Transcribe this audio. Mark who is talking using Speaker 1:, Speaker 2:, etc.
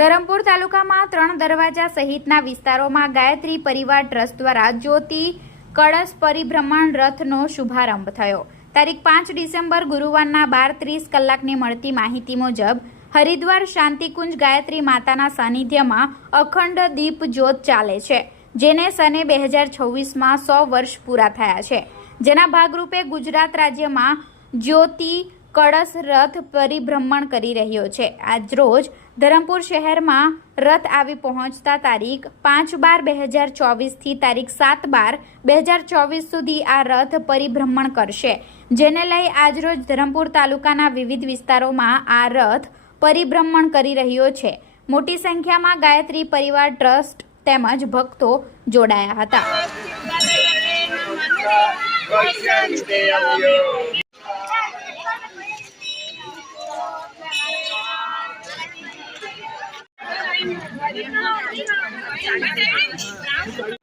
Speaker 1: ધરમપુર તાલુકામાં ત્રણ દરવાજા સહિતના વિસ્તારોમાં ગાયત્રી પરિવાર ટ્રસ્ટ દ્વારા જ્યોતિ કળશ પરિભ્રમણ રથનો શુભારંભ થયો. તારીખ પાંચ ડિસેમ્બર ગુરુવારના બાર ત્રીસ કલાકની મળતી માહિતી મુજબ હરિદ્વાર શાંતિકુંજ ગાયત્રી માતાના સાનિધ્યમાં અખંડ દીપ જ્યોત ચાલે છે, જેને સને બે હજાર છવ્વીસમાં સો વર્ષ પૂરા થયા છે. જેના ભાગરૂપે ગુજરાત રાજ્યમાં જ્યોતિ કળશ રથ પરિભ્રમણ કરી રહ્યો છે. આજરોજ ધરમપુર શહેરમાં રથ આવી પહોંચતા તારીખ પાંચ બાર બે હજાર ચોવીસથી તારીખ સાત બાર બે હજાર ચોવીસ સુધી આ રથ પરિભ્રમણ કરશે. જેને લઈ આજરોજ ધરમપુર તાલુકાના વિવિધ વિસ્તારોમાં આ રથ પરિભ્રમણ કરી રહ્યો છે. મોટી સંખ્યામાં ગાયત્રી પરિવાર ટ્રસ્ટ તેમજ ભક્તો જોડાયા હતા. สวัสดีครั